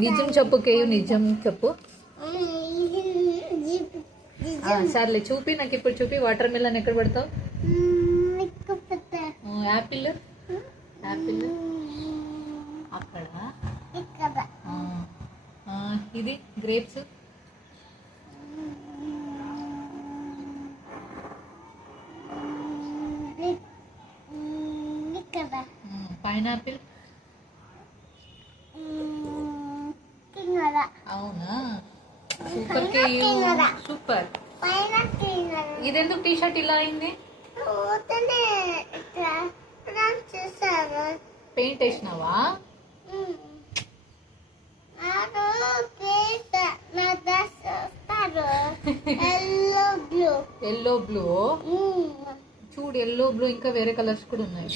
నిజం చెప్పు కేయు, నిజం చెప్పు. సర్లే చూపి నాకు, ఇప్పుడు చూపి. వాటర్ మిలన్ ఎక్కడ పెడతావు? యాపిల్, యాపిల్ అక్కడ. ఇది గ్రేప్స్, పైనాపిల్. అవునా, సూపర్ కేయు, సూపర్. ఇదెందుకు టీ షర్ట్ ఇలా అయింది? పెయింట్ వేసినావా? Yellow blue. చూడు, ఎల్లో బ్లూ ఇంకా వేరే కలర్స్ కూడా ఉన్నాయి.